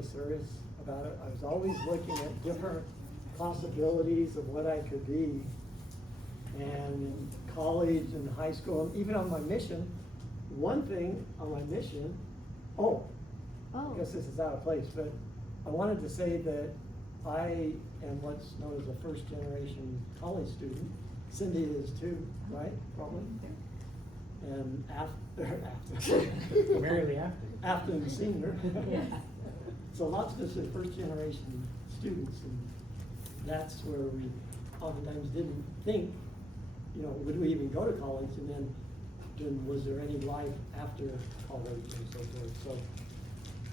really serious about it. I was always looking at different possibilities of what I could be. And in college and high school, and even on my mission, one thing on my mission, I guess this is out of place, but I wanted to say that I am what's known as a first generation college student. Cindy is too, right? Probably. And after Merrily after. after the senior. So lots of us are first generation students, and that's where we oftentimes didn't think, would we even go to college, and then was there any life after college and so forth. So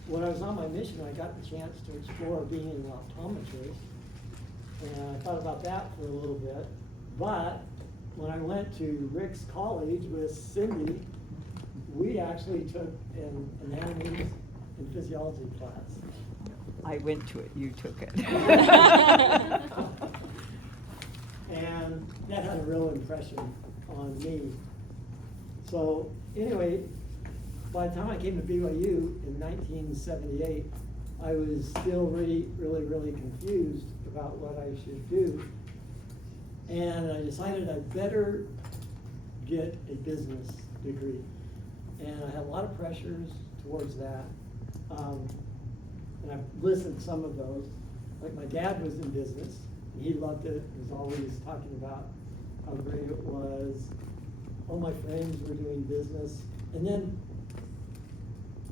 when I was on my mission, I got the chance to explore being an optometrist, and I thought about that for a little bit. But when I went to Rick's College with Cindy, we actually took an anatomy and physiology class. I went to it, you took it. And that had a real impression on me. So anyway, by the time I came to BYU in 1978, I was still really confused about what I should do. And I decided I better get a business degree. And I had a lot of pressures towards that. And I've listed some of those. Like my dad was in business, and he loved it. He was always talking about how great it was. All my friends were doing business. And then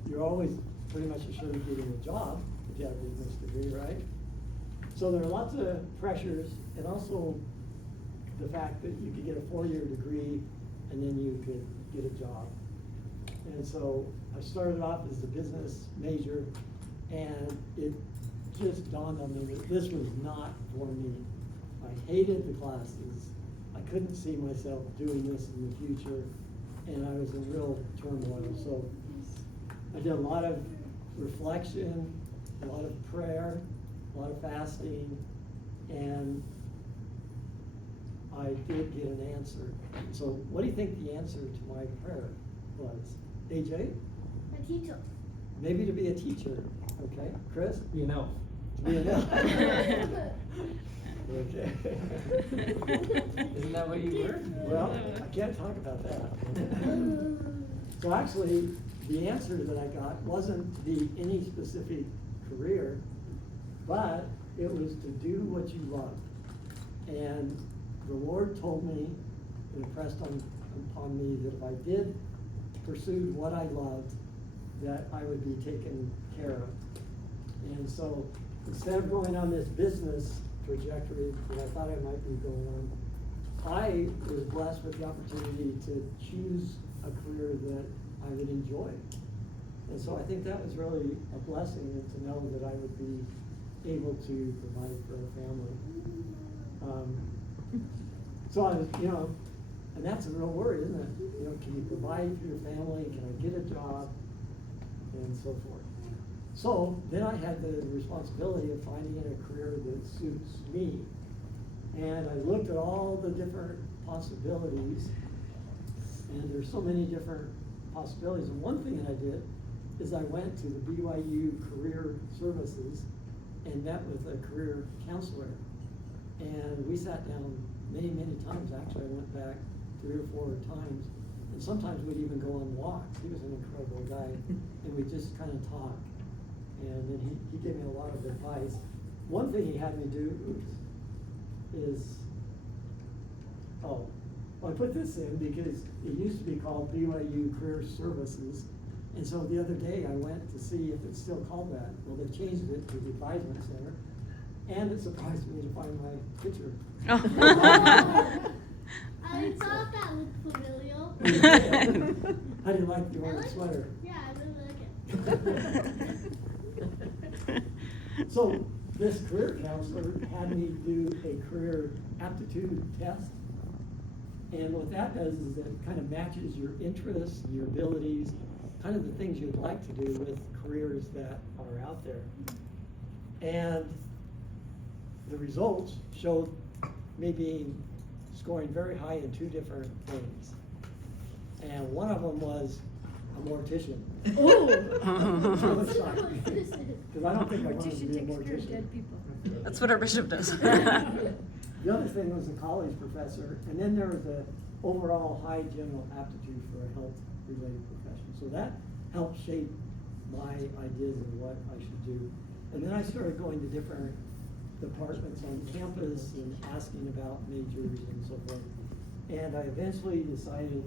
you're always pretty much assured of getting a job if you have a business degree, right? So there are lots of pressures, and also the fact that you could get a 4-year degree and then you could get a job. And so I started off as a business major, and it just dawned on me that this was not for me. I hated the classes. I couldn't see myself doing this in the future, and I was in real turmoil. So I did a lot of reflection, a lot of prayer, a lot of fasting, and I did get an answer. So what do you think the answer to my prayer was? AJ? A teacher. Maybe to be a teacher, okay? Chris? You know. To be an elf. Okay. Isn't that what you were? Well, I can't talk about that. So actually, the answer that I got wasn't to be any specific career, but it was to do what you love. And the Lord told me and impressed upon me that if I did pursue what I loved, that I would be taken care of. And so instead of going on this business trajectory that I thought I might be going on, I was blessed with the opportunity to choose a career that I would enjoy. And so I think that was really a blessing, and to know that I would be able to provide for a family. So I was, and that's a real worry, isn't it? Can you provide for your family? Can I get a job? And so forth. So then I had the responsibility of finding a career that suits me. And I looked at all the different possibilities, and there's so many different possibilities. And one thing that I did is I went to the BYU Career Services and met with a career counselor. And we sat down many times. Actually, I went back 3 or 4 times. And sometimes we'd even go on walks. He was an incredible guy. And we just kind of talked. And then he gave me a lot of advice. One thing he had me do is, I put this in because it used to be called BYU Career Services. And so the other day I went to see if it's still called that. Well, they've changed it to the Advisement Center. And it surprised me to find my picture. I thought that looked familiar. How do you like the orange sweater? Yeah, I really like it. So this career counselor had me do a career aptitude test. And what that does is it kind of matches your interests and your abilities, kind of the things you'd like to do with careers that are out there. And the results showed me scoring very high in 2 different things. And one of them was a mortician. Oh. Because I don't think I wanted to be a mortician. That's what our bishop does. The other thing was a college professor, and then there was the overall high general aptitude for a health-related profession. So that helped shape my ideas of what I should do. And then I started going to different departments on campus and asking about majors and so forth. And I eventually decided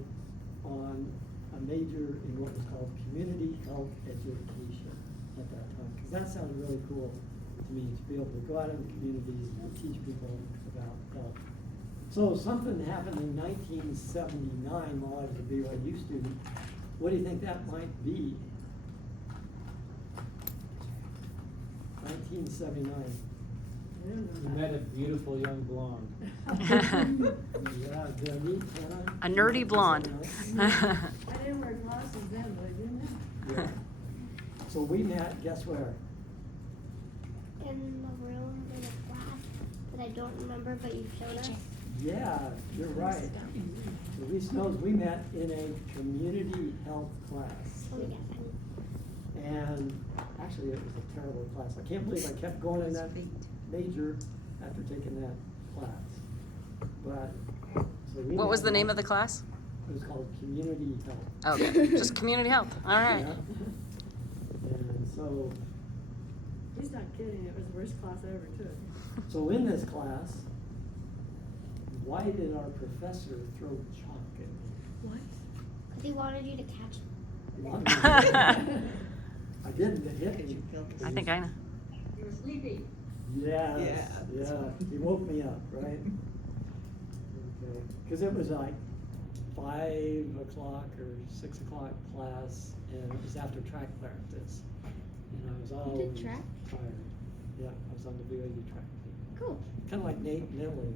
on a major in what was called community health education at that time, because that sounded really cool to me, to be able to go out in the communities and teach people about health. So something happened in 1979 while I was a BYU student. What do you think that might be? 1979. You met a beautiful young blonde. Yeah, did I meet Hannah? A nerdy blonde. I didn't wear glasses then, but I do now. Yeah. So we met, guess where? In the room in a class that I don't remember, but you showed us. Yeah, you're right. So Reese knows we met in a community health class. Oh, yeah. And actually, it was a terrible class. I can't believe I kept going in that major after taking that class. But, so we What was met- the name of the class? It was called Community Health. Okay, just community health. All right. Yeah. And so, He's not kidding, it was the worst class I ever took. so in this class, why did our professor throw chalk at me? What? Because he wanted you to catch him. He wanted me to- I didn't, it hit me. I think I know. You were sleepy. Yes, yeah, he woke me up, right? Okay, because it was like 5 o'clock or 6 o'clock class, and it was after track practice. And I was always track? tired. Yeah, I was on the BYU track team. Cool. Kind of like Nate and Emily.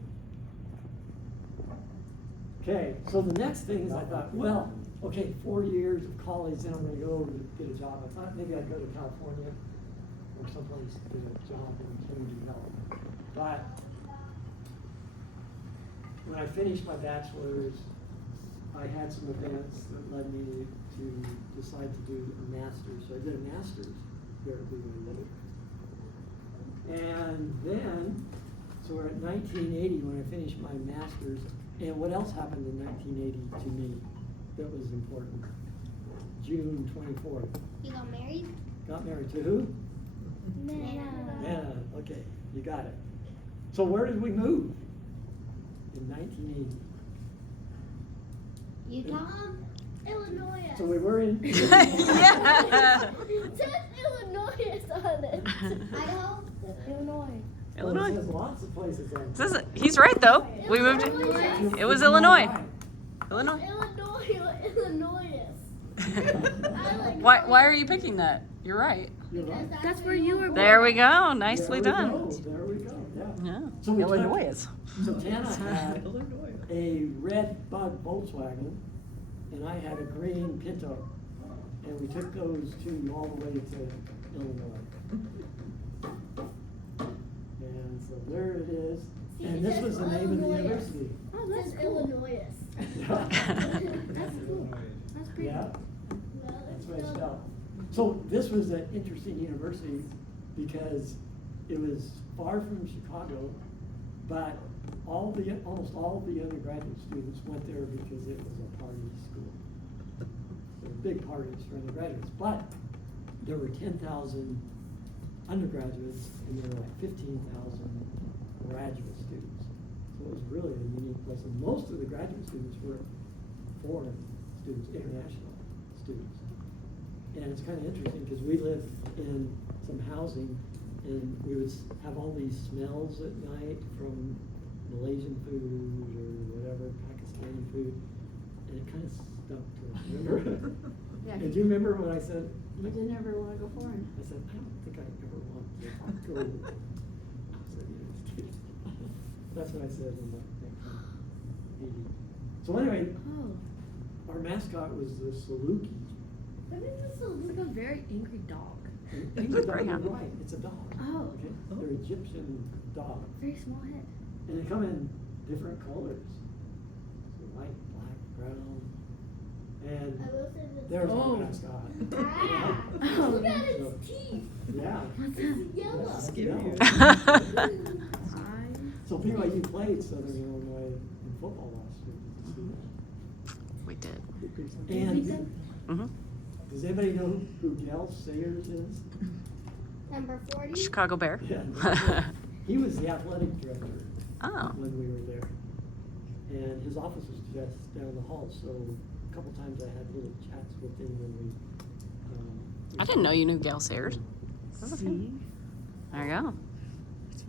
Okay, so the next thing is I thought, well, okay, 4 years of college, then I'm gonna go over to get a job. I thought maybe I'd go to California or someplace to get a job in community health. But when I finished my bachelor's, I had some events that led me to decide to do a master's. So I did a master's here at BYU. And then, so we're at 1980 when I finished my master's. And what else happened in 1980 to me that was important? June 24th. You got married? Got married to who? Nana. Yeah, okay, you got it. So where did we move in 1980? Utah? Illinois. So we were in. Yeah. It says Illinois on it. Idaho? Illinois. Well, it Illinois. says lots of places on it. This is, he's right though. We moved. It was Illinois. Illinois. Illinois. Why are you picking that? You're right. You're right. That's where you were born. There we go. Nicely There we done. go, There we go, yeah. Yeah. So we took- Illinois is. So Tana had a red bug Volkswagen, and I had a green Pinto. And we took those two all the way to Illinois. And so there it is. See, And it this says was the name of the Illinois. university. Oh, that's Illinois. That's cool. That's pretty. Yeah, Well, that's it's what it's still- spelled. So this was an interesting university because it was far from Chicago, but almost all the undergraduate students went there because it was a party school. There were big parties for undergraduates, but there were 10,000 undergraduates and there were like 15,000 graduate students. So it was really a unique place. And most of the graduate students were foreign students, international students. And it's kind of interesting because we lived in some housing and we would have all these smells at night from Malaysian food or whatever, Pakistani food, and it kind of stuck to us, remember? Yeah. And do you remember when I said, You didn't ever want to go foreign. I said, I don't think I ever want to go outside the United States. That's what I said in 1980. So anyway, Oh. our mascot was the Saluki. That means it's like a very angry dog. And It's a you're greyhound. right, it's a dog. Oh. Okay, they're Egyptian dogs. Very small head. And they come in different colors. So white, black, brown. And I will say that. there's Oh. our mascot. Ah, look at its teeth. Yeah. It's yellow. Scary. So BYU played Southern Illinois in football last year. Did you see We did. that? And hmm does anybody know who Gail Sayers is? Number 40. Chicago Bear. Yeah. He was the athletic director Oh. when we were there. And his office was just down the hall, so a couple times I had little chats with him when we. I didn't know you knew Gail Sayers. See? There you go.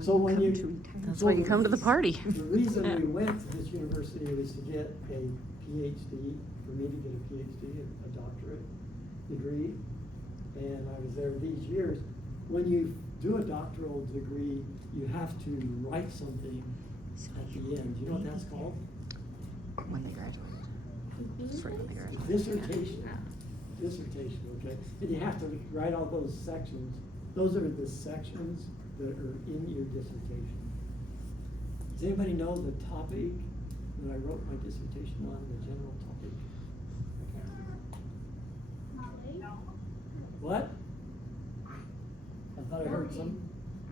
So when you. That's why you come to the party. The reason we went to this university was to get a PhD, for me to get a PhD, a doctorate degree. And I was there these years. When you do a doctoral degree, you have to write something at the end. Do you know what that's called? When they graduate. Just right when they graduate. Dissertation. Dissertation, okay? And you have to write all those sections. Those are the sections that are in your dissertation. Does anybody know the topic that I wrote my dissertation on, the general topic? What? I thought I heard some.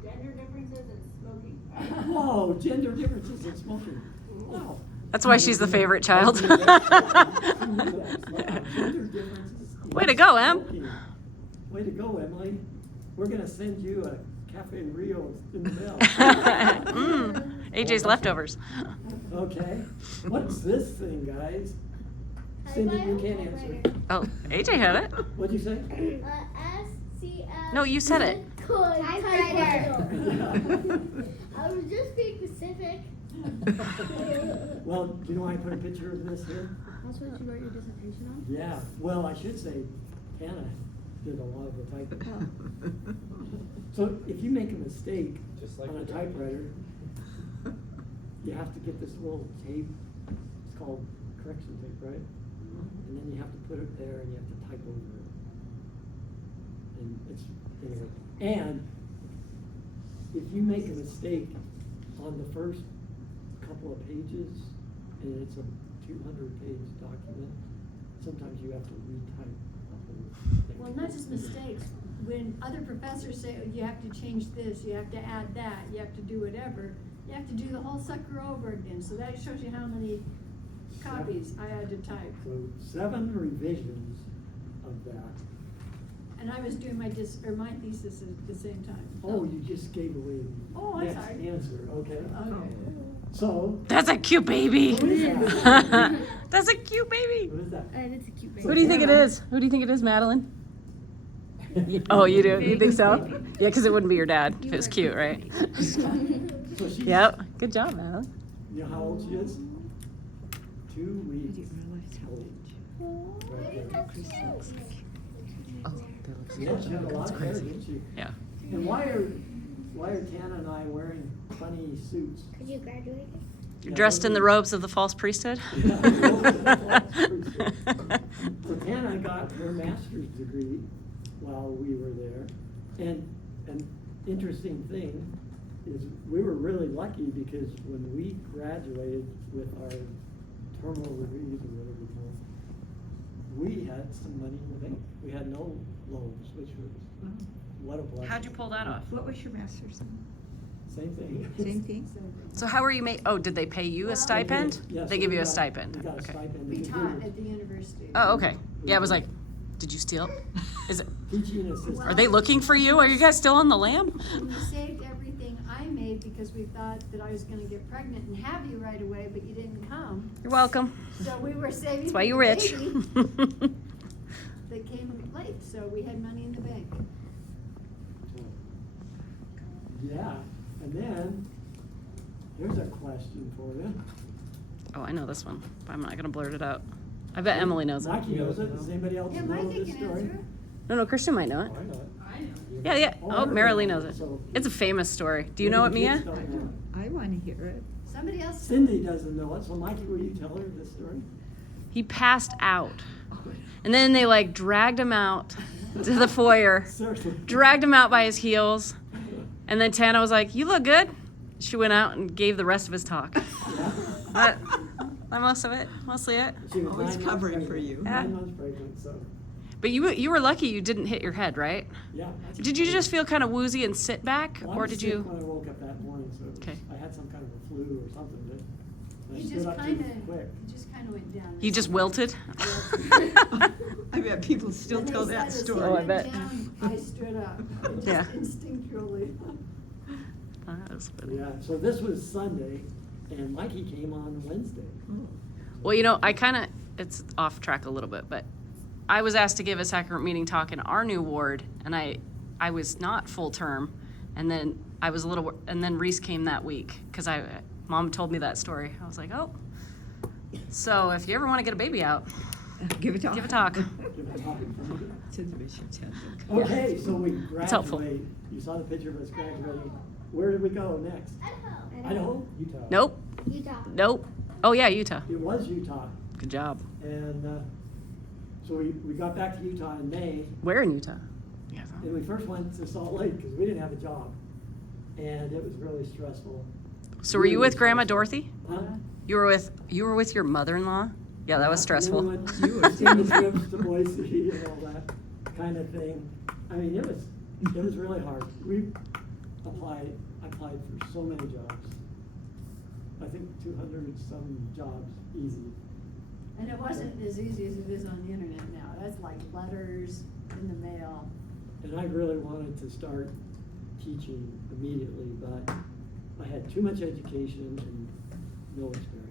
Gender differences in smoking. Whoa, gender differences in smoking. Wow. That's why she's the favorite child. Gender differences in Way to go, Em. smoking. Way to go, Emily. We're gonna send you a Cafe Rio in the mail. AJ's leftovers. Okay. What's this thing, guys? Cindy, you can't answer. Oh, AJ had it. What'd you say? SCL. No, you said it. Typewriter. I was just being specific. Well, do you know why I put a picture of this here? That's what you wrote your dissertation on? Yeah, well, I should say Hannah did a lot of the typing. So if you make a mistake Just like on a the- typewriter, you have to get this little tape, it's called correction tape, right? And then you have to put it there and you have to type over it. And it's, anyway, and if you make a mistake on the first couple of pages, and it's a 200-page document, sometimes you have to retype the whole thing. Well, not just mistakes. When other professors say, oh, you have to change this, you have to add that, you have to do whatever, you have to do the whole sucker over again. So that shows you how many copies I had to type. So 7 revisions of that. And I was doing my thesis at the same time. Oh, you just gave away the Oh, I'm next sorry. answer, okay? Okay. So, That's a cute baby. who is that? That's a cute baby. Who is that? It's a cute Who do you think it is? Who do you think it is, Madeline? Oh, you do? You think so? Yeah, because it wouldn't be your dad if it was cute, right? So she's, Yep. Good job, Madeline. you know how old she is? 2 weeks old. Right there. Yeah, she had a lot of hair, didn't she? Yeah. And why are Tana and I wearing funny suits? Because you graduated? You're dressed in the robes of the false priesthood? Yeah, the robes of the false priesthood. So Tana got her master's degree while we were there. And an interesting thing is we were really lucky because when we graduated with our terminal degrees or whatever we call them, we had some money in the bank. We had no loans, which was what a blessing. How'd you pull that off? What was your master's in? Same thing. Same thing? So how were you made? Oh, did they pay you a stipend? Yes, They give we you a got- stipend. We got a Okay. stipend. We because taught were at the university. Oh, okay. Yeah, I was like, did you steal? Is it? Teaching assistant. Are they looking for you? Are you guys still on the lam? We saved everything I made because we thought that I was gonna get pregnant and have you right away, but you didn't come. You're welcome. So we were saving. That's why for you the rich. baby that came late, so we had money in the bank. Yeah, and then, here's a question for you. Oh, I know this one, but I'm not gonna blurt it out. I bet Emily knows it. Mikey knows it. Does anybody else Yeah, know Mikey this can story? answer it. No, Christian might know it. Oh, I know it. I know. Yeah, yeah. Oh, everybody Marilee knows it. So- It's a famous story. Do you know it, Maybe the Mia? kids don't know it. I want to hear it. Somebody else. Cindy doesn't know it, so Mikey, will you tell her this story? He passed out. And then they like dragged him out to the foyer, Seriously. dragged him out by his heels. And then Tana was like, "You look good." She went out and gave the rest of his talk. Yeah. That, Mostly it. She was Always 9 months covering for pregnant, you. 9 months pregnant, so, But you were lucky you didn't hit your head, right? yeah. Did you just feel kind of woozy and sit back, Well, I or was did sick you? when I woke up that morning, so it was- Okay. I had some kind of a flu or something, but I You stood just up too kinda, quick. you just kinda went down. You just wilted? I bet people still When they tell that said story. Oh, I sit bet. down, I stood up, just Yeah. instinctually. That was funny. Yeah, so this was Sunday, and Mikey came on Wednesday. Well, it's off track a little bit, but I was asked to give a sacrament meeting talk in our new ward, and I was not full term, and then I was and then Reese came that week, because Mom told me that story. I was like, oh, so if you ever want to get a baby out, Give a talk. give a talk. Give a talk. To the bishop's head. Okay, so we helpful. graduate. You saw the picture of us graduating. Where did we go next? Idaho? Utah. Nope, Utah. nope. Oh yeah, Utah. It was Utah. Good job. And so we got back to Utah in May, Where in Utah? Yeah. and we first went to Salt Lake because we didn't have a job. And it was really stressful. So were you with Grandma stressful. Dorothy? Huh? You were with your mother-in-law? Yeah, that was stressful. And then we went single trips to Boise and all that kind of thing. I mean, it was really hard. I applied for so many jobs. I think 200 some jobs, easy. And it wasn't as easy as it is on the internet now. That's like letters in the mail. And I really wanted to start teaching immediately, but I had too much education and no experience.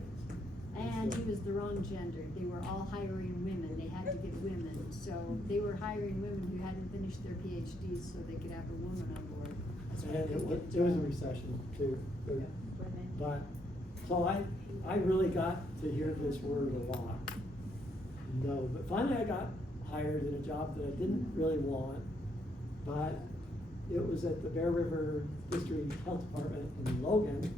And he was the wrong gender. They were all hiring women. They had to get women. So they were hiring women who hadn't finished their PhDs so they could have a woman on board. That's why And they it was couldn't a get recession too. women. But, so I really got to hear this word a lot. No, but finally I got hired in a job that I didn't really want, but it was at the Bear River District Health Department in Logan.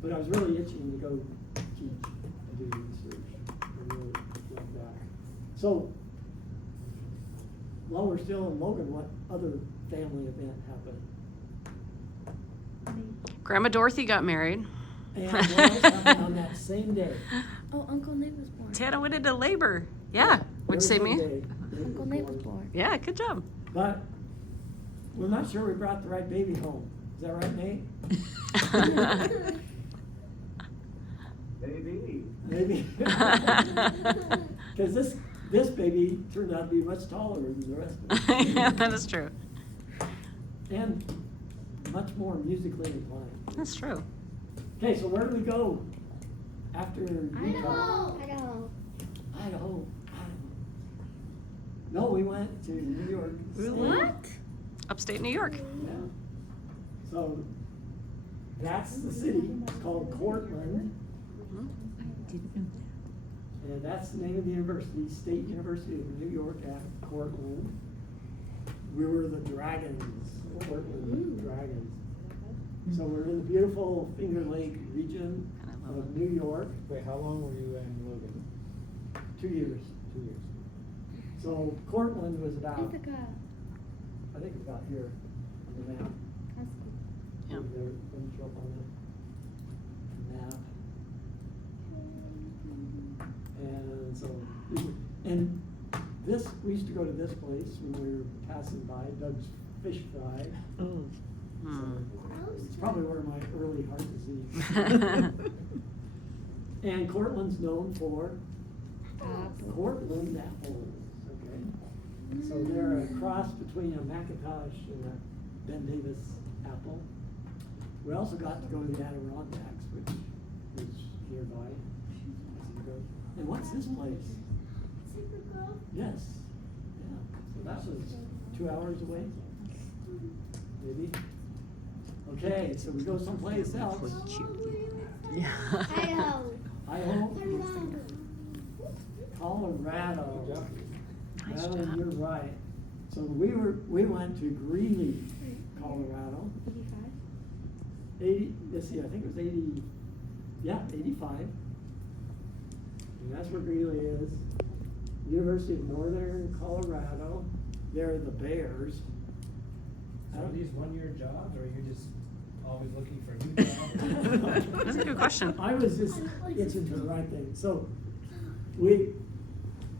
But I was really itching to go teach and do research. I really like that. So, while we're still in Logan, what other family event happened? Grandma Dorothy got married. And what else happened on that same day? Oh, Uncle Nick was born. Tana went into labor. Yeah. What'd you say, Very me? same day, Uncle Nick was born. Yeah, good job. But we're not sure we brought the right baby home. Is that right, Nate? Maybe. Maybe. Because this baby turned out to be much taller than the rest of us. Yeah, that is true. And much more musically inclined. That's true. Okay, so where do we go after Utah? Idaho. Idaho. No, we went to New York. What? Upstate New York. Yeah. So that's the city. It's called Cortland. I didn't know that. And that's the name of the university, State University of New York at Cortland. We were the Dragons, Cortland Dragons. So we're in the beautiful Finger Lake region I love of New York, Wait, how long were you in Logan? 2 years. 2 years. So Cortland was about, Ithaca. I think about here on the map. Yeah. Over there, let me show up on the map. And so, and this, we used to go to this place when we were passing by, Doug's Fish Fry. Oh. Hmm. It's probably where my early heart disease. And Cortland's known for Cortland apples, okay? So they're a cross between a McIntosh and a Ben Davis apple. We also got to go to the Adirondacks, which is nearby. And what's this place? Yes, yeah, so that was 2 hours away, maybe. Okay, so we go someplace else. Idaho. Idaho, Colorado. Good job. Nice Madeline, job. you're right. So we went to Greeley, Colorado. 80, let's see, I think it was 80, yeah, 85. And that's where Greeley is. University of Northern Colorado. They're the Bears. So are these 1 year jobs or are you just always looking for a new job? That's a good question. I was just itching for the right thing. So we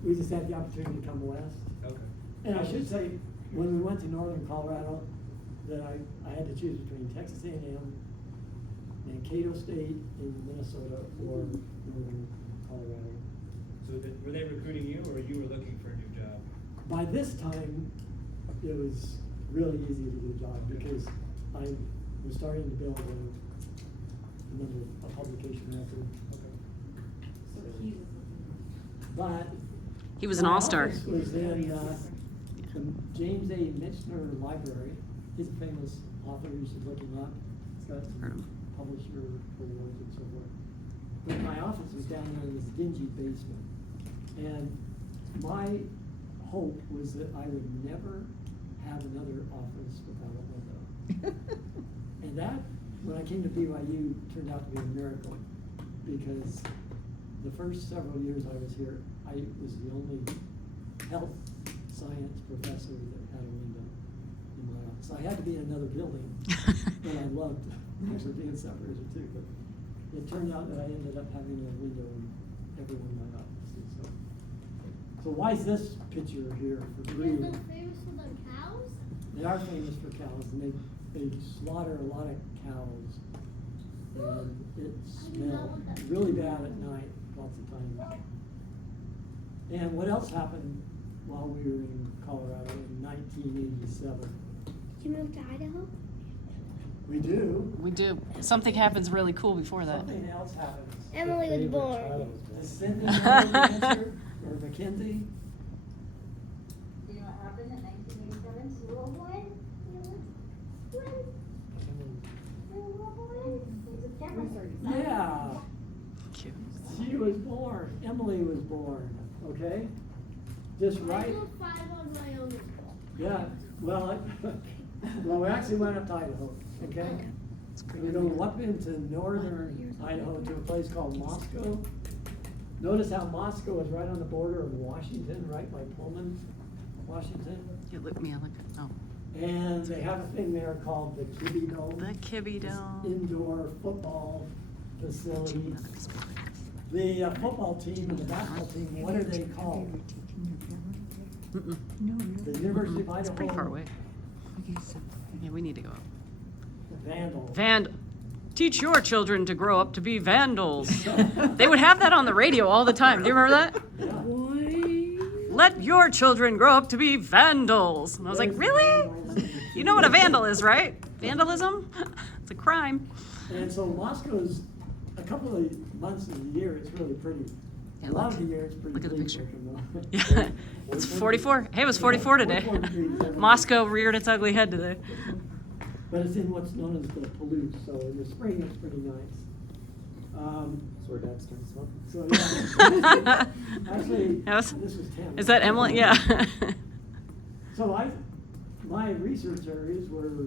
just had the opportunity to come west. Okay. And I should say, when we went to northern Colorado, that I had to choose between Texas A&M, Mankato State in Minnesota, or northern Colorado. So were they recruiting you, or you were looking for a new job? By this time, it was really easy to get a job because I was starting to build a publication record. Okay. But He was an my all-star. office was in the James A. Michener Library. He's a famous author. You should look him up. He's got Heard him. some publisher awards and so forth. But my office was down there in this dingy basement. And my hope was that I would never have another office without a window. And that, when I came to BYU, turned out to be a miracle, because the first several years I was here, I was the only health science professor that had a window in my office. I had to be in another building, but I loved actually being separated too. But it turned out that I ended up having a window in every one of my offices. So why is this picture here for You green? guys are famous for the cows? They are famous for cows, and they slaughter a lot of cows. And it smelled really bad at night, lots of times. And what else happened while we were in Colorado in 1987? Did you move to Idaho? We do. We do. Something happens really cool before that. Something else happens. Emily was born. Does Cindy know the answer? Or Mackenzie? Do you know what happened in 1987? You were born? Yeah. Cute. She was born. Emily was born. Okay? Just I right. grew 5 on my own as well. Yeah. Well, well, we actually went up to Idaho. Okay? We go up into northern Idaho to a place called Moscow. Notice how Moscow is right on the border of Washington, right by Pullman, Washington. You look me, I look. Oh, And they have a thing there called the Kibbe Dome. the Kibbe This Dome. indoor football facility. Another piece of paper. The football team and the basketball team, what are they called? Mm-mm. The University of It's Idaho. pretty far away. Okay, so Yeah, we need to go up. Vandals. Teach your children to grow up to be vandals. They would have that on the radio all the time. Do you remember that? Yeah. Let your children grow up to be vandals. And I was like, There's the really? vandals. You know what a vandal is, right? Vandalism? It's a crime. And so Moscow's, a couple of months of the year, it's really pretty. Yeah, A lot look. of the year, it's pretty Look at the bleak picture. looking, though. Yeah, it's 44. Hey, it was 44 today. 44 degrees every day. Moscow reared its ugly head today. But it's in what's known as the Palouse, so in the spring it's pretty nice. So where Dad started smoking? So yeah, actually, That was- this was 10. Is that Emily? Yeah. So my research areas were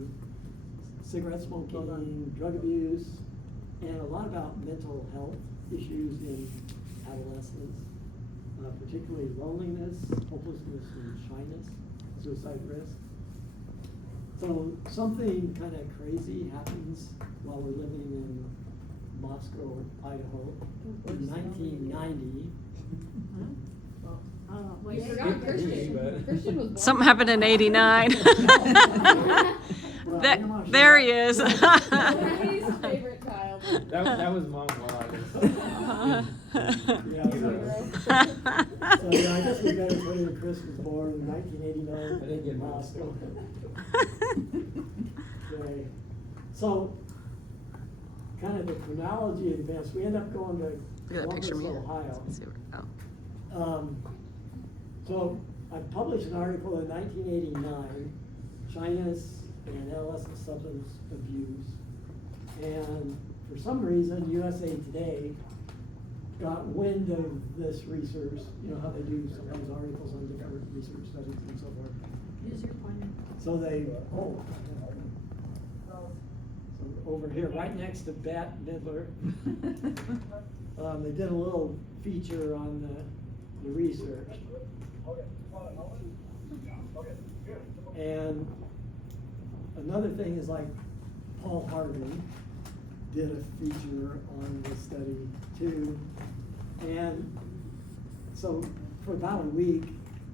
cigarette smoking, drug abuse, and a lot about mental health issues in adolescents, particularly loneliness, hopelessness, and shyness, suicide risk. So something kind of crazy happens while we're living in Moscow, Idaho, in 1990. Well, You forgot Christian, but- Something happened in '89. Well, That- I'm not sure. there he is. His favorite child. That was Mom while I was. Yeah, so yeah, I guess we better put in Chris was born in 1989 I didn't get in mine. Moscow. Okay. So, kind of the chronology of events, we end up going to Look at that Columbus, picture, Mia. Ohio. Let's see where- oh. So I published an article in 1989, China's and adolescent substance abuse. And for some reason, USA Today got wind of this research, you know how they do sometimes articles on different research studies and so forth. Here's your pointer. So they, so over here, right next to Bette Midler, they did a little feature on the research. And another thing is like Paul Harvey did a feature on the study too. And so for about a week,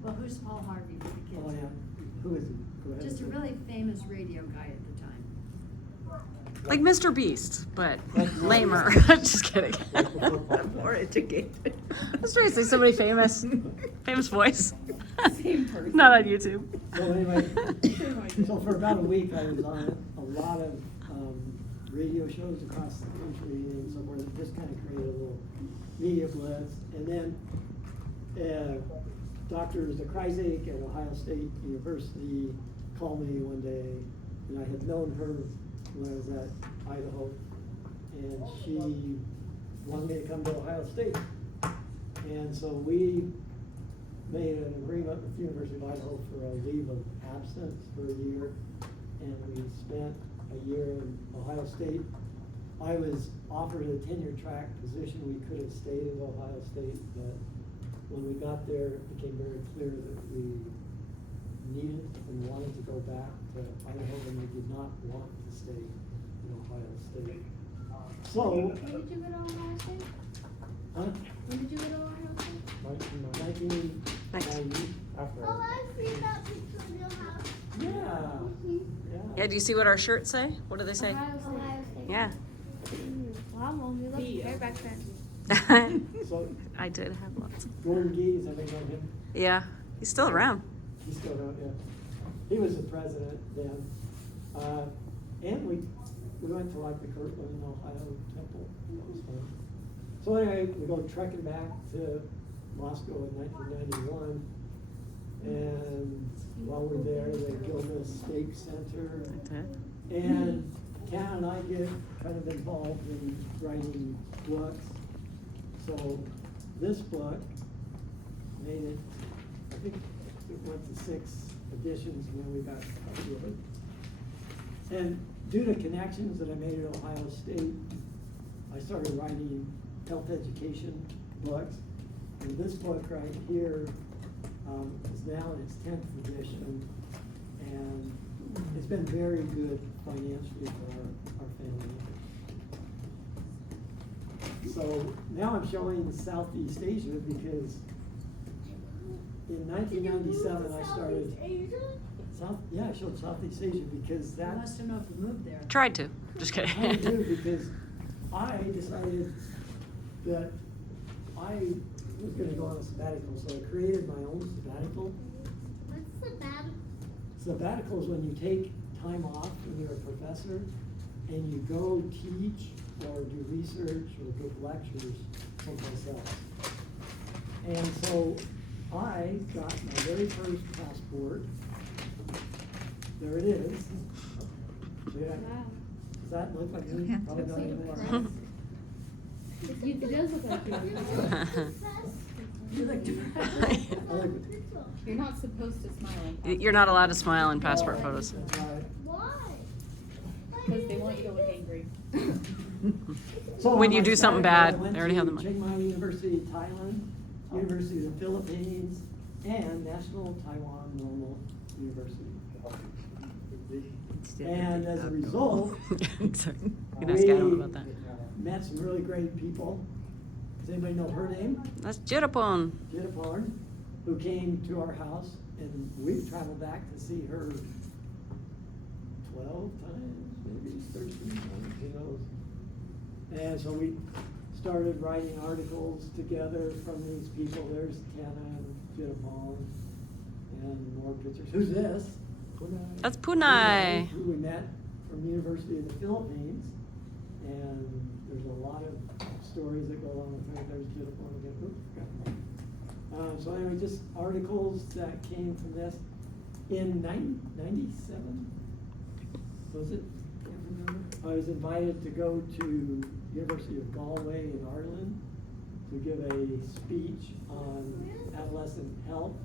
Well, who's Paul Harvey for the kids? oh yeah, who is he? Go ahead. Just a really famous radio guy at the time. Like Mr. Beast, but lamer. Just kidding. More educated. That's trying to say somebody famous. Famous voice. Same person. Not on YouTube. So anyway, so for about a week, I was on a lot of radio shows across the country and so forth, just kind of created a little media blitz. And then Dr. Zakryzek at Ohio State University called me one day, and I had known her when I was at Idaho, and she wanted me to come to Ohio State. And so we made an agreement with the University of Idaho for a leave of absence for a year, and we spent a year in Ohio State. I was offered a tenure track position. We could have stayed at Ohio State, but when we got there, it became very clear that we needed and wanted to go back to Idaho, and we did not want to stay in Ohio State. So, When did you go to Ohio State? huh? When did you go to Ohio State? 1990. After. Oh, I see that picture of your house. Yeah. Yeah, do you see what our shirts say? What do they say? Ohio State. Yeah. Wow, Mom, you look great back then. So, I did have lots. Gordon Gees, I think know him. Yeah, he's still around. He's still around, yeah. He was the president then. And we went to like the Kirtland, Ohio temple. That was fun. So anyway, we go trekking back to Moscow in 1991. And while we're there, the Gilda Steak Center. And Kat and I get kind of involved in writing books. So this book made it, I think it went to 6 editions when we got a copy of it. And due to connections that I made at Ohio State, I started writing health education books. And this book right here is now in its 10th edition. And it's been very good financially for our family. So now I'm showing Southeast Asia because in 1997 I started I showed Southeast Asia because You that must have known if you moved there. Tried to. Just kidding. I do because I decided that I was going to go on a sabbatical, so I created my own sabbatical. What's the bad? Sabbatical is when you take time off when you're a professor and you go teach or do research or give lectures someplace else. And so I got my very first passport. There it is. See that? Wow. Does that look like me? Yeah. Probably not Looks like a anymore. It does look like you. You look depressed. I like it. You're not supposed to smile in You're not allowed to smile in passport photos. That's right. Why? because they want you to look angry. So When on you my do something sabbatical, bad, I went they already have to the money. Chiang Mai University, Thailand, University of the Philippines, and National Taiwan Normal University. And as a result, Sorry. You can ask Adam about that. met some really great people. Does anybody know her name? That's Jirapon. Jida Parn, who came to our house, and we've traveled back to see her 12 times, maybe 13 times, who knows. And so we started writing articles together from these people. There's Tana and Jida Parn, and more pictures. Who's this? Punai. That's Punai. Who we met from University of the Philippines, and there's a lot of stories that go along with her. There's Jida Parn again. Oops, got it. So anyway, just articles that came from this. In 97, was it? Can't remember. I was invited to go to University of Galway in Ireland to give a speech on adolescent health.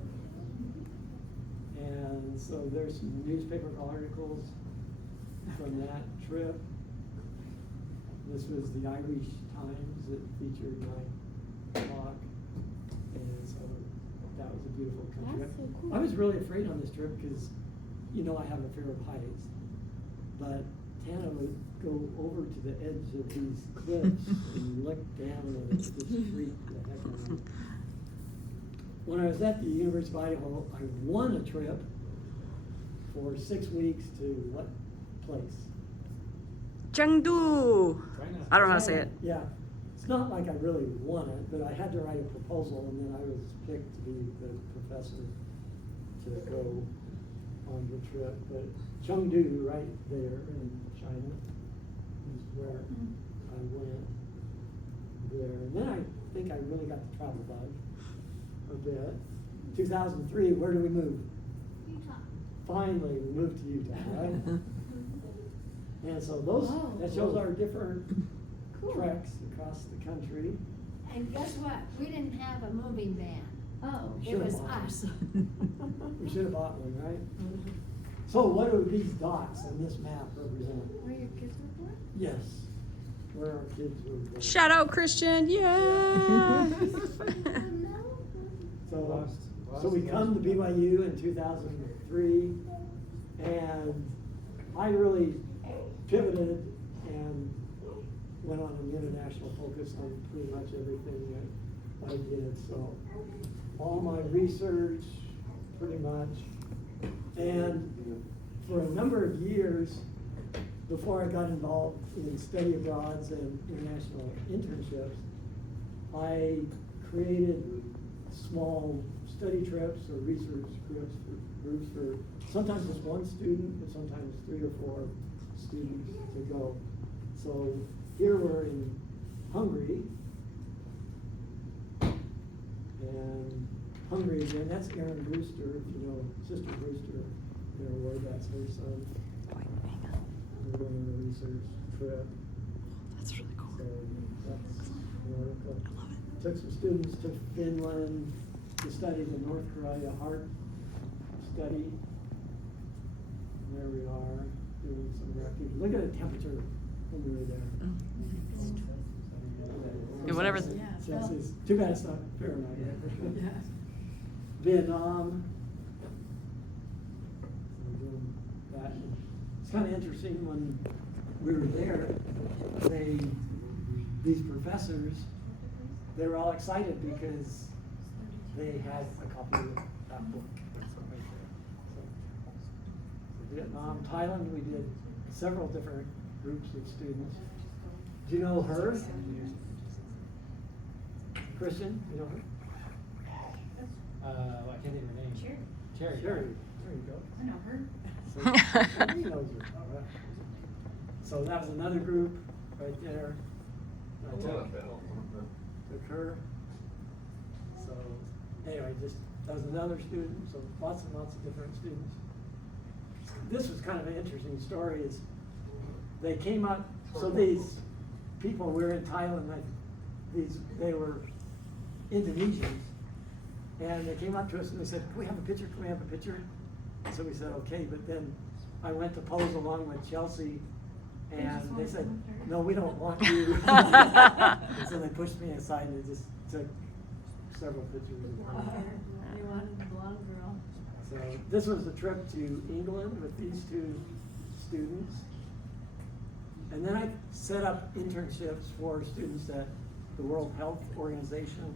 And so there's some newspaper articles from that trip. This was the Irish Times that featured my talk. And so that was a beautiful country. That's so cool. I was really afraid on this trip because, you know, I have a fear of heights. But Tana would go over to the edge of these cliffs and look down and it just freaked the heck out of me. When I was at the University of Idaho, I won a trip for 6 weeks to what place? Chengdu. I don't know how to say it. Yeah, it's not like I really won it, but I had to write a proposal and then I was picked to be the professor to go on the trip. But Chengdu, right there in China, is where I went there. And then I think I really got the travel bug a bit. 2003, where do we move? Utah. Finally, we moved to Utah, right? And so those, that shows our different Cool. treks across the country. And guess what? We didn't have a moving van. Oh. It Should've was bought one. us. We should have bought one, right? So what do these dots on this map represent? Where your kids were born? Yes, where our kids were born. Shout out Christian, yeah. So we come to BYU in 2003, and I really pivoted and went on an international focus on pretty much everything that I did. So all my research, pretty much, and for a number of years before I got involved in study abroads and international internships, I created small study trips or research groups for sometimes just one student, but sometimes 3 or 4 students to go. So here we're in Hungary, and Hungary again, that's Aaron Brewster, if you know Sister Brewster, you know where that's her son. We're going on a research trip. That's really cool. So that's America. Took some students to Finland to study the North Korea heart study. And there we are, doing some activity. Look at the temperature when we were there. Yeah, whatever. Celsius. Too bad it's not Fahrenheit. Yeah. Vietnam. We're doing that. It's kind of interesting when we were there, these professors, they were all excited because they had a copy of that book. That's right there. So Vietnam, Thailand, we did several different groups of students. Do you know her? Christian, you know her? I can't think of her name. Cherry. Sherry, there you go. I know her. So, he knows her. All right. So that was another group right there. I took her. So anyway, that was another student, so lots and lots of different students. This was kind of an interesting story is they came up, so these people, we were in Thailand, they were Indonesians, and they came up to us and they said, can we have a picture, can we have a picture? So we said, okay, but then I went to pose along with Chelsea, and they said, no, we don't want you. And so they pushed me aside and just took several pictures of her. You wanted the blonde girl. So this was a trip to England with these 2 students. And then I set up internships for students at the World Health Organization.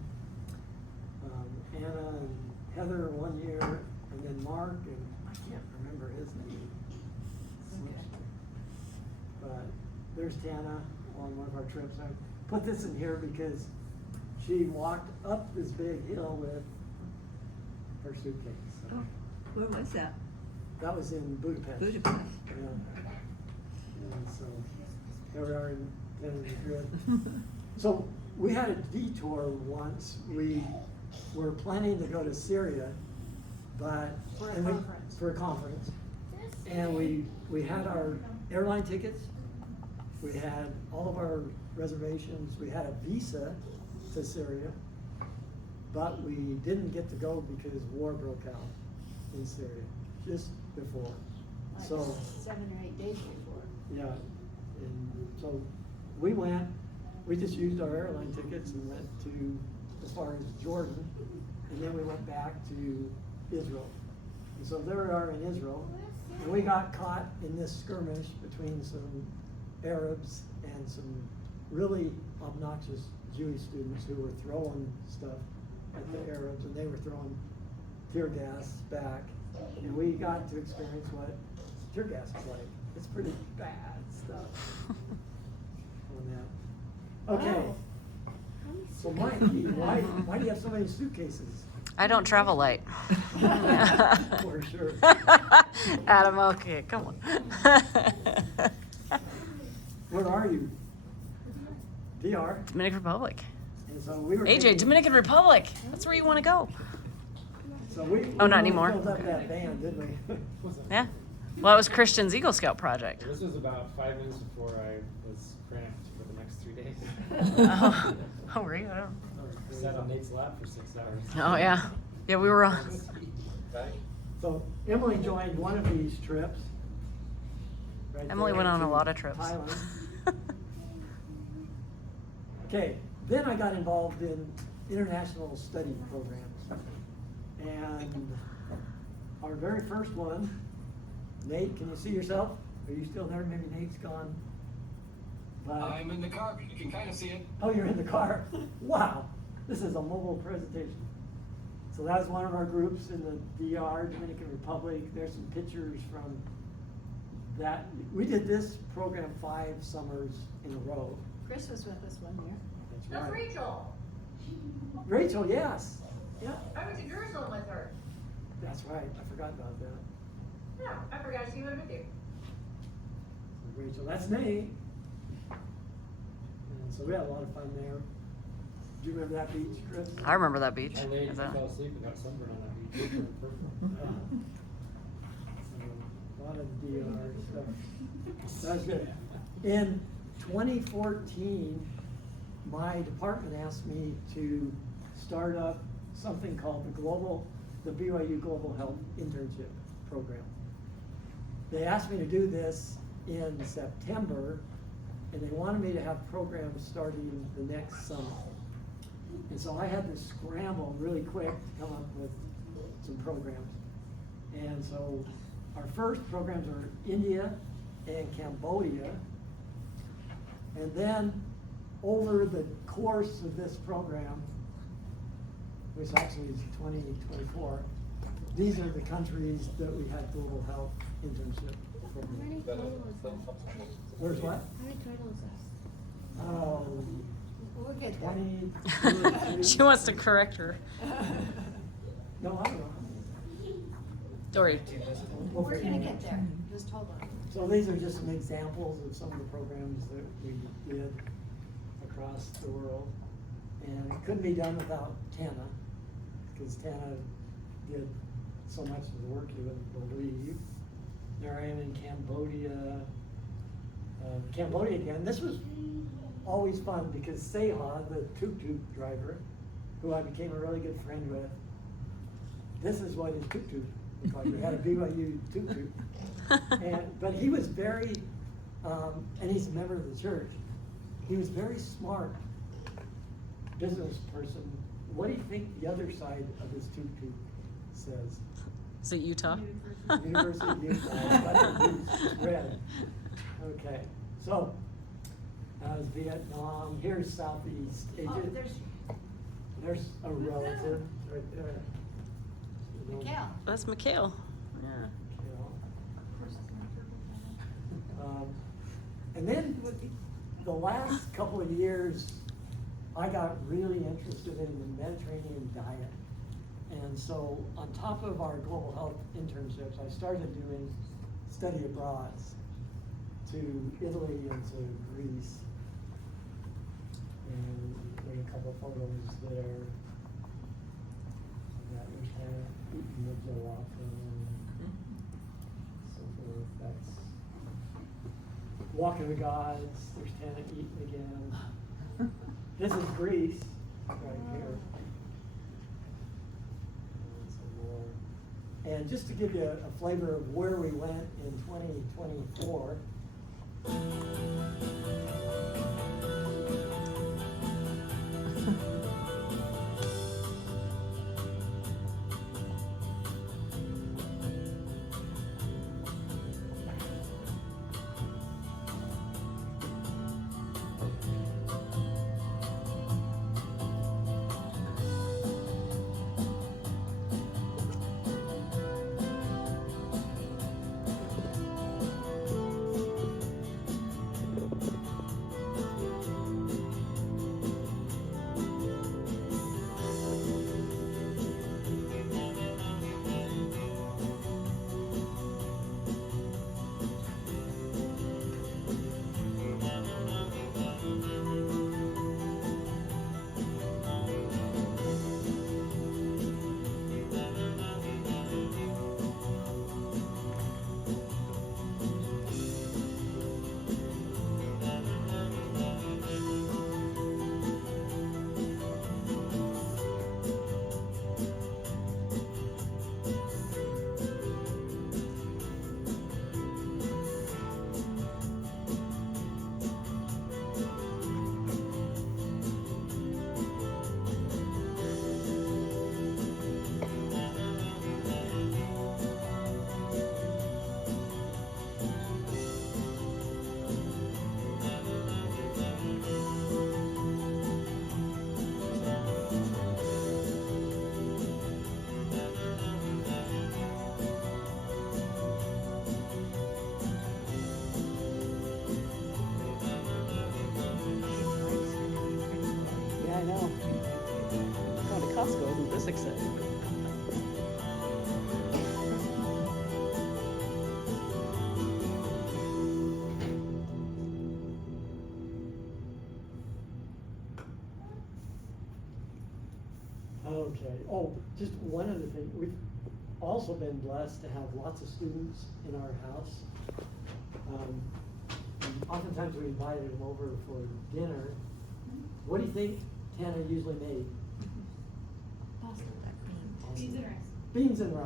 Anna and Heather 1 year, and then Mark, and I can't remember his name. But there's Tana on one of our trips. I put this in here because she walked up this big hill with her suitcase. So Oh, where was that? that was in Budapest. Budapest. Yeah. And so here we are in Madrid. So we had a detour once. We were planning to go to Syria, but for a conference. And we had our airline tickets, we had all of our reservations, we had a visa to Syria, but we didn't get to go because war broke out in Syria just before. Like So 7 or 8 days before. yeah, and so we just used our airline tickets and went to as far as Jordan, and then we went back to Israel. And so there we are in Israel, And we got caught in this skirmish between some Arabs and some really obnoxious Jewish students who were throwing stuff at the Arabs, and they were throwing tear gas back. And we got to experience what tear gas is like. It's pretty bad stuff. On that. Okay. Wow. So Mike, why do you have so many suitcases? I don't travel light. For sure. Adam, okay, come on. Where are you? DR. Dominican Republic. And so we were AJ, taking- Dominican Republic. That's where you want to go. So we Oh, not really anymore. filled up that van, didn't we? Yeah. Well, it was Christian's Eagle Scout project. This was about 5 minutes before I was cramped for the next 3 days. Oh, were you? I don't- Sat on Nate's lap for 6 hours. Oh, yeah. Yeah, we were on. So Emily joined one of these trips. right Emily there went on a to lot of trips. Thailand. Okay, then I got involved in international study programs. And our very first one, Nate, can you see yourself? Are you still there? Maybe Nate's gone. But- I'm in the car, but you can kind of see it. Oh, you're in the car? Wow, this is a mobile presentation. So that was one of our groups in the DR, Dominican Republic. There's some pictures from that. We did this program 5 summers in a row. Chris was with us one year. That's That's right. Rachel. Rachel, yes. Yeah, I went to Jerusalem with her. that's right. I forgot about that. Yeah, I forgot she went with you. So Rachel, that's Nate. And so we had a lot of fun there. Do you remember that beach, Chris? I remember that beach. And Nate Is that- fell asleep and got sunburned on that beach. It was perfect. So, a lot of DR stuff. That was good. In 2014, my department asked me to start up something called the BYU Global Health Internship Program. They asked me to do this in September, and they wanted me to have programs starting the next summer. And so I had to scramble really quick to come up with some programs. And so our first programs are India and Cambodia. And then over the course of this program, which actually is 2024, these are the countries that we had global health internship How programs. many total is that? There's what? How many total is that? Oh, We'll get there. 20. She wants to correct her. No, I don't know. Dory. We'll We're figure gonna it out. get there, just hold on. So these are just some examples of some of the programs that we did across the world. And it couldn't be done without Tana, because Tana did so much of the work you wouldn't believe. There I am in Cambodia. Cambodia again. This was always fun because Seha, the tuk-tuk driver, who I became a really good friend with, this is what his tuk-tuk looked like. We had a BYU tuk-tuk. But he was very, and he's a member of the church, he was very smart business person. What do you think the other side of his tuk-tuk says? Is it Utah? University of Utah. That's what he's read. Okay, so that was Vietnam. Here's Southeast Asia. Oh, There's a relative right there. Mikhail. That's McHale. Yeah. And then the last couple of years, I got really interested in the Mediterranean diet. And so on top of our global health internships, I started doing study abroads to Italy and to Greece. And there's a couple of photos there. That was kind of eating the gelato and so forth. That's Walking with Gods. There's Tana eating again. This is Greece, right here. And some more. And just to give you a flavor of where we went in 2024. That's exciting. Okay, oh, just one other thing, we've also been blessed to have lots of students in our house. And oftentimes we invited them over for dinner. What do you think Tana usually made? Beans and rice. Beans and rice,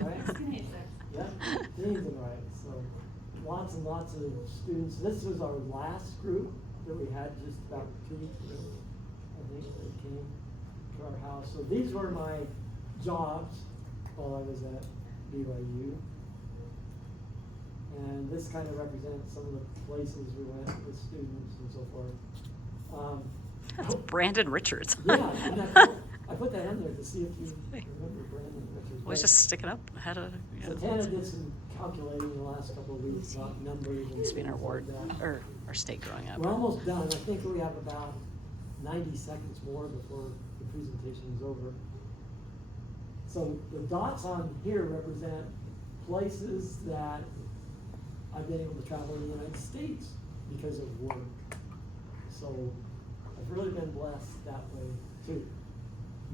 right? Skinny Yeah, beans and rice, so lots and lots of students. This was our last group that we had just about 2 weeks ago, I think, that came to our house. So these were my jobs while I was at BYU. And this kind of represents some of the places we went with students and so forth. That's Brandon Richards. Yeah, and I put that in there to see if you remember Brandon Richards. Was just sticking up ahead of. So Tana did some calculating the last couple of weeks about numbers and Used to be in our things ward, like that. or our state growing up. We're almost done. I think we have about 90 seconds more before the presentation is over. So the dots on here represent places that I've been able to travel in the United States because of work. So I've really been blessed that way too.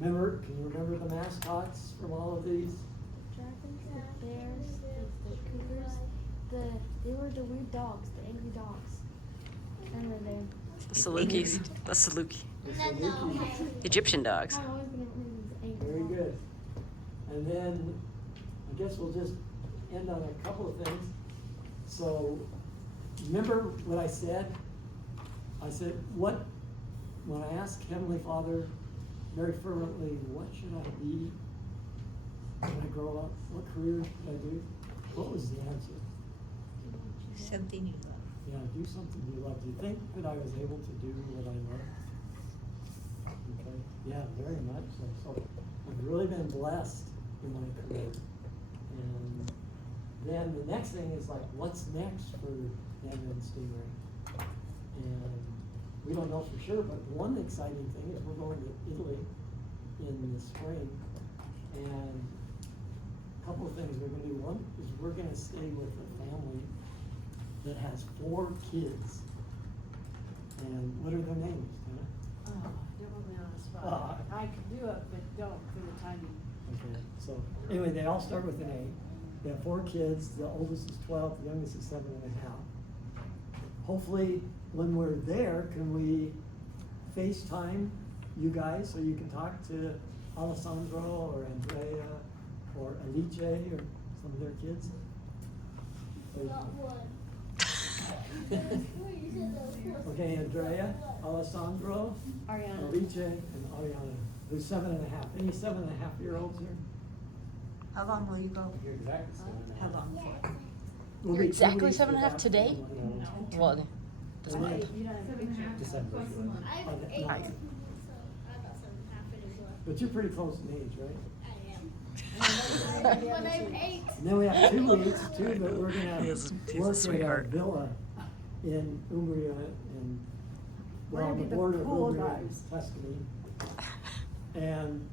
Can you remember the mascots from all of these? Dragons, the bears, the cougars, they were the weird dogs, the angry dogs. And then they. The Salukis. The Saluki. And then Egyptian dogs. I'm always gonna remember the angry Very dogs. good. And then, I guess we'll just end on a couple of things. So, remember what I said? I said, when I asked Heavenly Father very fervently, what should I be when I grow up? What career should I do? What was the answer? Something you love. Yeah, do something you love. Do you think that I was able to do what I love? Okay, yeah, very much so. So I've really been blessed in my career. And then the next thing is like, what's next for Nana and Stingray? And we don't know for sure, but one exciting thing is we're going to Italy in the spring. And a couple of things we're gonna do. One is we're gonna stay with a family that has 4 kids. And what are their names, Tina? Oh, don't put me on the spot. Ah. I could do it, but don't for the timing. Okay, so anyway, they all start with an A. They have 4 kids. The oldest is 12, the youngest is 7 and a half. Hopefully, when we're there, can we FaceTime you guys so you can talk to Alessandro or Andrea or Alice or some of their kids? Not one. Okay, Andrea, Alessandro, Ariana. Alice, and Ariana, who's 7 and a half. Any 7.5-year-olds here? How long will you go? You're exactly 7.5. How long for? We'll You're be 2 exactly weeks 7 and a half without today? anyone else. Well, this month. You don't have 7.5. December. I have 8, so Hi. I'm not 7.5 anymore. But you're pretty close in age, right? I am. But I'm 8. And then we have 2 weeks too, but we're gonna He's a work at our sweetheart. villa in Umbria and, We're well, gonna on the be the border of cool Umbria and guys. Tuscany. And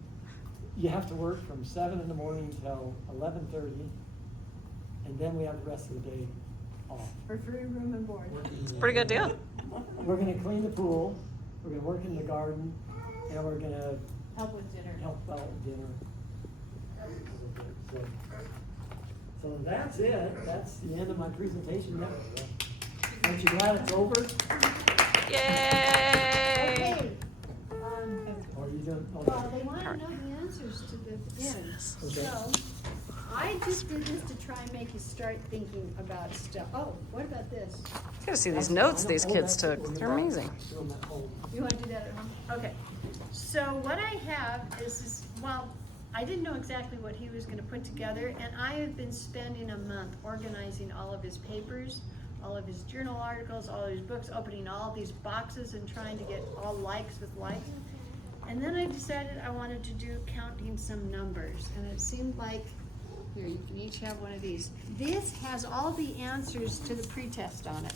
you have to work from 7 in the morning till 11:30, and then we have the rest of the day off. For free room and board. It's a pretty good deal. We're gonna clean the pool, we're gonna work in the garden, and we're gonna Help with dinner. help out with dinner. So that's it. That's the end of my presentation. Aren't you glad it's over? Yay! Okay. Or you don't? Oh, Well, they want to know the answers to the end. Okay. So, I just did this to try and make you start thinking about stuff. Oh, what about this? You gotta see these notes these kids took. They're amazing. You want to do that at home? Okay. So what I have is, well, I didn't know exactly what he was gonna put together, and I have been spending a month organizing all of his papers, all of his journal articles, all of his books, opening all these boxes and trying to get all likes with likes. And then I decided I wanted to do counting some numbers, and it seemed like, here, you can each have one of these. This has all the answers to the pretest on it.